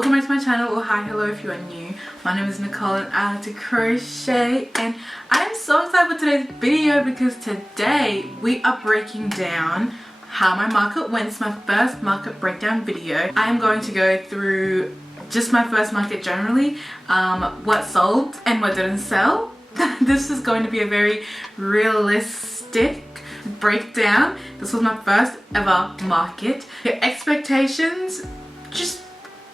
Welcome back to my channel, or hi, hello if you are new. My name is Nicole and I like to crochet, and I am so excited for today's video because today we are breaking down how my market went. It's my first market breakdown video. I am going to go through just my first market generally, what sold and what didn't sell. This is going to be a very realistic breakdown. This was my first ever market. Your expectations, just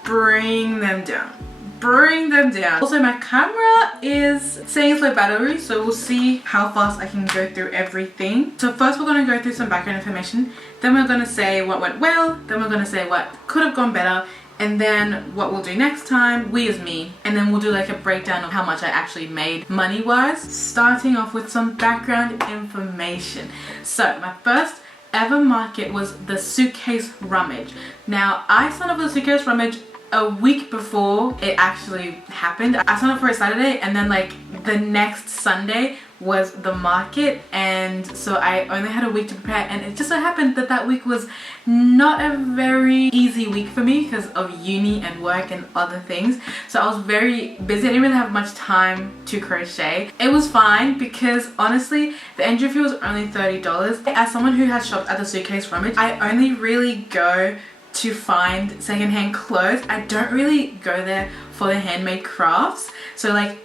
bring them down. Bring them down. Also, my camera is saying it's low battery, so we'll see how fast I can go through everything. So first we're going to go through some background information, then we're going to say what went well, then we're going to say what could have gone better, and then what we'll do next time, we as me, and then we'll do like a breakdown of how much I actually made money wise. Starting off with some background information. So my first ever market was the suitcase rummage. Now I signed up for the suitcase rummage a week before it actually happened. I signed up for a Saturday, and then like the next Sunday was the market, and so I only had a week to prepare, and it just so happened that that week was not a very easy week for me because of uni and work and other things. So I was very busy. I didn't really have much time to crochet. It was fine because honestly the entry fee was only $30. As someone who has shopped at the suitcase rummage, I only really go to find secondhand clothes. I don't really go there for the handmade crafts. So like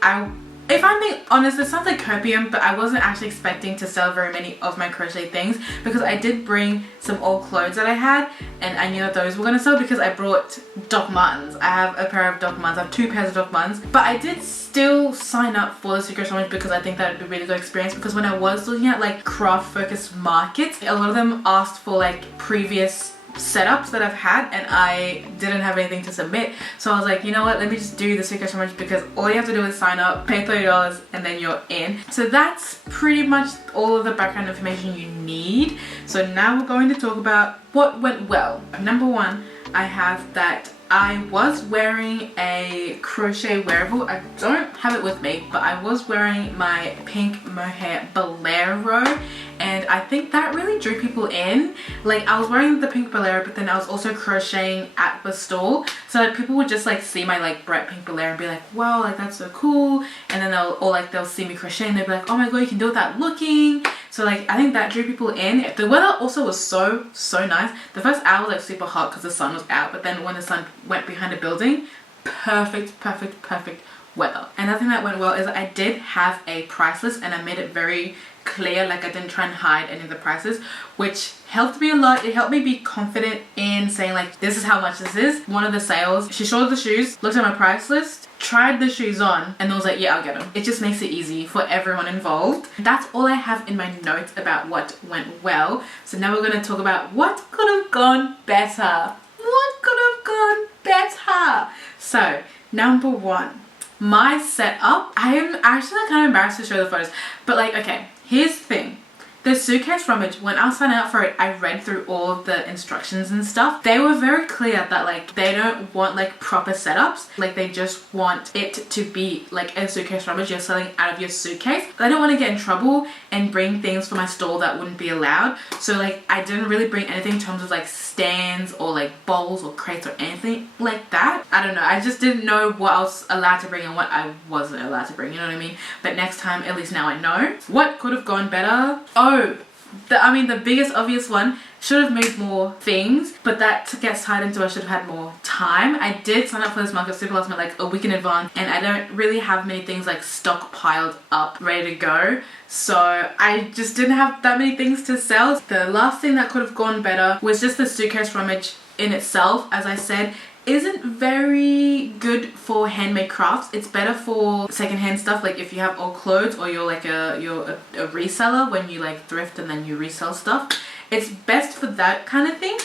if I'm being honest, it sounds like copium, but I wasn't actually expecting to sell very many of my crochet things because I did bring some old clothes that I had, and I knew that those were going to sell because I brought Doc Martens. I have a pair of Doc Martens. I have 2 pairs of Doc Martens, but I did still sign up for the Secret Rummage because I think that would be a really good experience, because when I was looking at like craft focused markets, a lot of them asked for like previous setups that I've had, and I didn't have anything to submit. So I was like, you know what, let me just do the Secret Rummage because all you have to do is sign up, pay $30, and then you're in. So that's pretty much all of the background information you need. So now we're going to talk about what went well. Number one, I have that I was wearing a crochet wearable. I don't have it with me, but I was wearing my pink mohair bolero, and I think that really drew people in. Like, I was wearing the pink bolero, but then I was also crocheting at the stall, so like people would just like see my like bright pink bolero and be like, wow, like that's so cool. And then they'll see me crocheting, they'll be like, oh my god, you can do it without looking. So like I think that drew people in. The weather also was so nice. The first hour was like super hot because the sun was out, but then when the sun went behind a building, perfect weather. Another thing that went well is I did have a price list, and I made it very clear. Like, I didn't try and hide any of the prices, which helped me a lot. It helped me be confident in saying like, this is how much this is. One of the sales, she showed the shoes, looked at my price list, tried the shoes on, and was like, yeah, I'll get them. It just makes it easy for everyone involved. That's all I have in my notes about what went well. So now we're going to talk about what could have gone better. What could have gone better? So number one, my setup. I am actually kind of embarrassed to show the photos, but like, okay, here's the thing. The suitcase rummage, when I was signing up for it, I read through all of the instructions and stuff. They were very clear that like they don't want like proper setups. Like, they just want it to be like a suitcase rummage you're selling out of your suitcase. I don't want to get in trouble and bring things for my stall that wouldn't be allowed. So like I didn't really bring anything in terms of like stands or like bowls or crates or anything like that. I don't know. I just didn't know what I was allowed to bring and what I wasn't allowed to bring. You know what I mean? But next time, at least now I know. What could have gone better? The biggest obvious one, should have made more things, but that gets tied into I should have had more time. I did sign up for this market super last minute, like a week in advance, and I don't really have many things like stockpiled up ready to go. So I just didn't have that many things to sell. The last thing that could have gone better was just the suitcase rummage in itself. As I said, isn't very good for handmade crafts. It's better for secondhand stuff, like if you have old clothes or you're a reseller, when you like thrift and then you resell stuff. It's best for that kind of thing,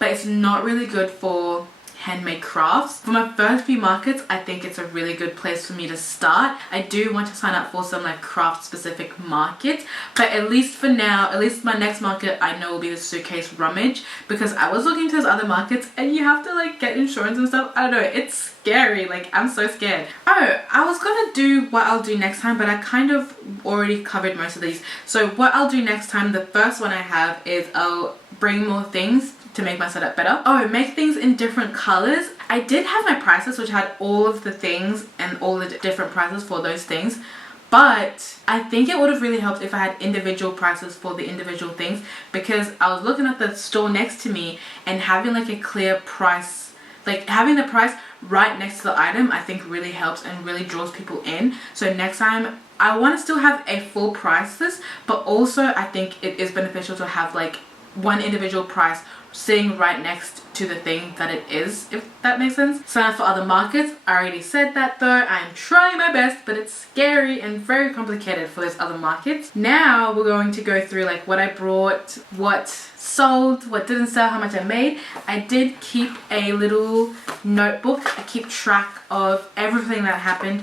but it's not really good for handmade crafts. For my first few markets, I think it's a really good place for me to start. I do want to sign up for some like craft specific markets, but at least for now, at least my next market I know will be the suitcase rummage, because I was looking to those other markets and you have to like get insurance and stuff. I don't know, it's scary. Like, I'm so scared. Oh, I was gonna do what I'll do next time, but I kind of already covered most of these. So what I'll do next time, the first one I have is I'll bring more things to make my setup better. Oh, make things in different colors. I did have my prices, which had all of the things and all the different prices for those things. But I think it would have really helped if I had individual prices for the individual things, because I was looking at the store next to me and having like a clear price, like having the price right next to the item, I think really helps and really draws people in. So next time I want to still have a full price list, but also I think it is beneficial to have like one individual price sitting right next to the thing that it is, if that makes sense. Sign up for other markets. I already said that though. I'm trying my best, but it's scary and very complicated for those other markets. Now we're going to go through like what I brought, what sold, what didn't sell, how much I made. I did keep a little notebook. I keep track of everything that happened.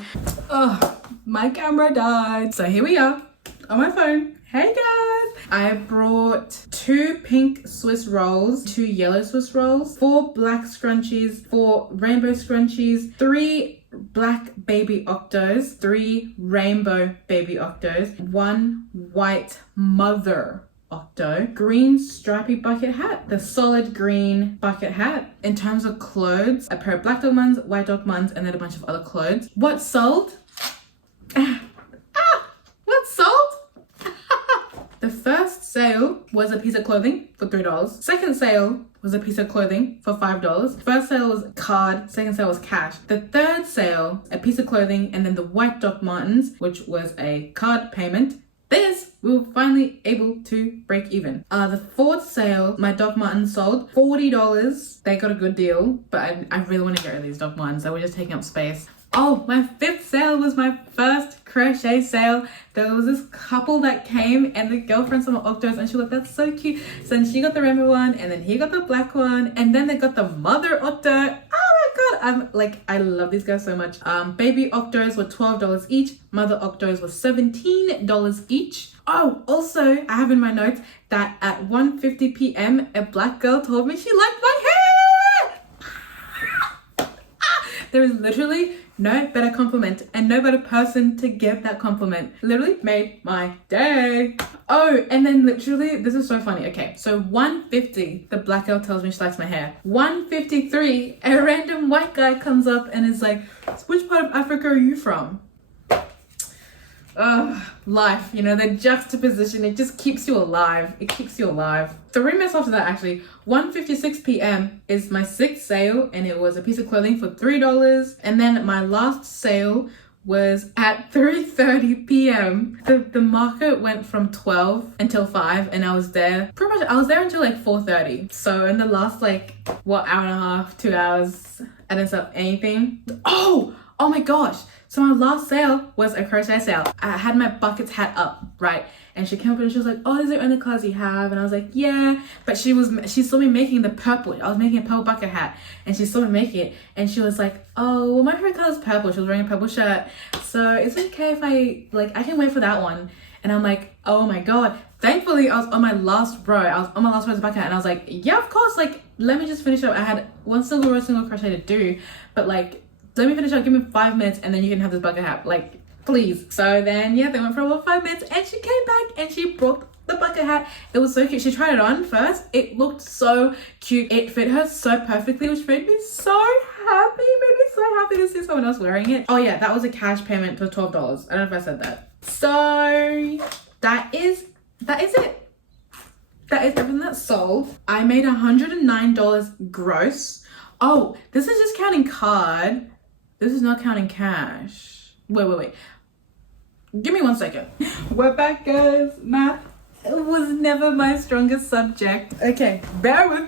Oh, my camera died. So here we are on my phone. Hey guys! I brought 2 pink Swiss rolls, 2 yellow Swiss rolls, 4 black scrunchies, 4 rainbow scrunchies, 3 black baby octos, 3 rainbow baby octos, 1 white mother octo, green stripy bucket hat, the solid green bucket hat. In terms of clothes, a pair of black dog muns, white dog muns, and then a bunch of other clothes. What sold? What sold? The first sale was a piece of clothing for $3. Second sale was a piece of clothing for $5. First sale was card, second sale was cash. The third sale, a piece of clothing, and then the white Doc Martens, which was a card payment. This, we were finally able to break even. The fourth sale, my Doc Martens sold $40. They got a good deal, but I really want to get rid of these Doc Martens. They were just taking up space. Oh, my fifth sale was my first crochet sale. There was this couple that came and the girlfriends from Octos, and she was like, that's so cute. So then she got the rainbow one, and then he got the black one, and then they got the mother Octo. Oh my god, I'm like, I love these guys so much. Baby Octos were $12 each. Mother Octos were $17 each. Oh, also, I have in my notes that at 1:50 p.m. a black girl told me she liked my hair. There is literally no better compliment and no better person to give that compliment. Literally made my day. Oh, and then literally, this is so funny. Okay, so 1:50, the black girl tells me she likes my hair. 1:53, a random white guy comes up and is like, which part of Africa are you from? Life, you know, the juxtaposition, it just keeps you alive. It keeps you alive. 3 minutes after that, actually, 1:56 p.m. is my sixth sale, and it was a piece of clothing for $3. And then my last sale was at 3:30 p.m. The market went from 12 until 5, and I was there until like 4:30. So in the last like, what, hour and a half, 2 hours, I didn't sell anything. Oh my gosh. So my last sale was a crochet sale. I had my buckets hat up, right? And she came up and she was like, oh, is there any colors you have? And I was like, yeah. But she saw me making the purple. I was making a purple bucket hat, and she saw me make it. And she was like, oh, well, my favorite color is purple. She was wearing a purple shirt. So it's okay if I can wait for that one. And I'm like, oh my God. Thankfully, I was on my last row. I was on my last row of the bucket hat, and I was like, yeah, of course. Like, let me just finish up. I had one single crochet to do, but like, let me finish up, give me 5 minutes, and then you can have this bucket hat, like, please. So then, yeah, they went for about 5 minutes, and she came back and she brought the bucket hat. It was so cute. She tried it on first. It looked so cute. It fit her so perfectly, which made me so happy. Made me so happy to see someone else wearing it. Oh yeah, that was a cash payment for $12. I don't know if I said that. So that is it. That is everything that sold. I made $109 gross. Oh, this is just counting card. This is not counting cash. Wait. Give me 1 second. We're back, guys. Math was never my strongest subject. Okay, bear with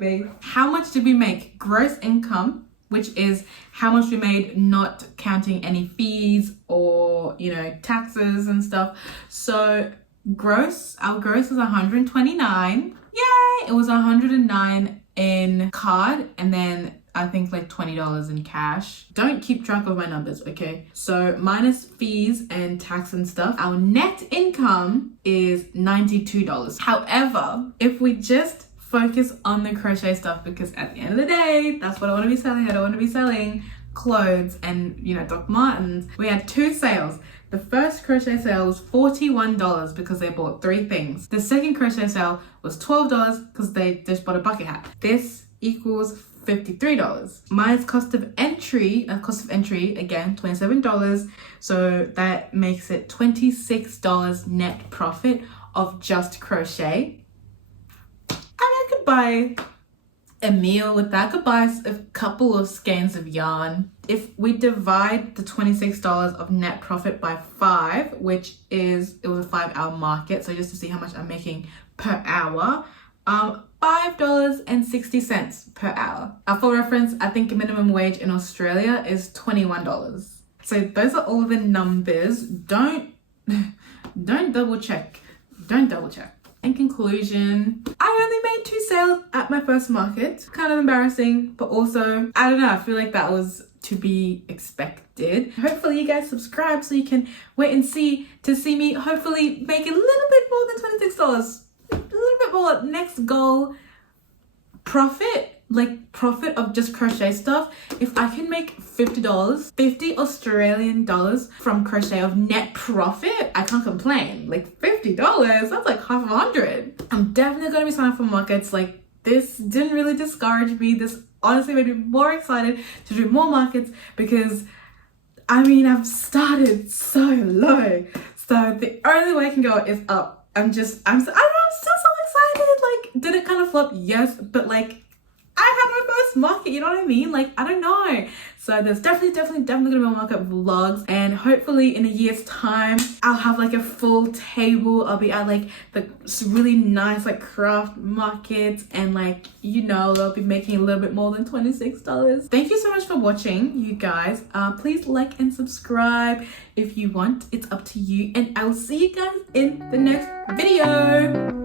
me. How much did we make? Gross income, which is how much we made not counting any fees or, you know, taxes and stuff. So our gross was 129. Yay! It was 109 in card, and then I think like $20 in cash. Don't keep track of my numbers, okay? So minus fees and tax and stuff, our net income is $92. However, if we just focus on the crochet stuff, because at the end of the day, that's what I want to be selling. I don't want to be selling clothes and, you know, Doc Martens, we had 2 sales. The first crochet sale was $41 because they bought 3 things. The second crochet sale was $12 because they just bought a bucket hat. This equals $53. Mine's cost of entry again, $27. So that makes it $26 net profit of just crochet. And I could buy a meal with that. I could buy a couple of skeins of yarn. If we divide the $26 of net profit by 5, which is, it was a 5-hour market, so just to see how much I'm making per hour, $5.60 per hour. For reference, I think minimum wage in Australia is $21. So those are all the numbers. Don't double check. Don't double check. In conclusion, I only made 2 sales at my first market. Kind of embarrassing, but also, I don't know, I feel like that was to be expected. Hopefully you guys subscribe so you can wait and see me hopefully make a little bit more than $26. A little bit more. Next goal, profit of just crochet stuff. If I can make $50, 50 Australian dollars from crochet of net profit, I can't complain. Like $50, that's like half $100. I'm definitely going to be signing up for markets. Like, this didn't really discourage me. This honestly made me more excited to do more markets because, I mean, I've started so low. So the only way I can go is up. I'm still so excited. Like, did it kind of flop? Yes, but like, I had my first market, you know what I mean? Like, I don't know. So there's definitely gonna be more market vlogs, and hopefully in a year's time, I'll have like a full table. I'll be at like the really nice like craft markets, and like, you know, they'll be making a little bit more than $26. Thank you so much for watching, you guys. Please like and subscribe if you want. It's up to you, and I will see you guys in the next video.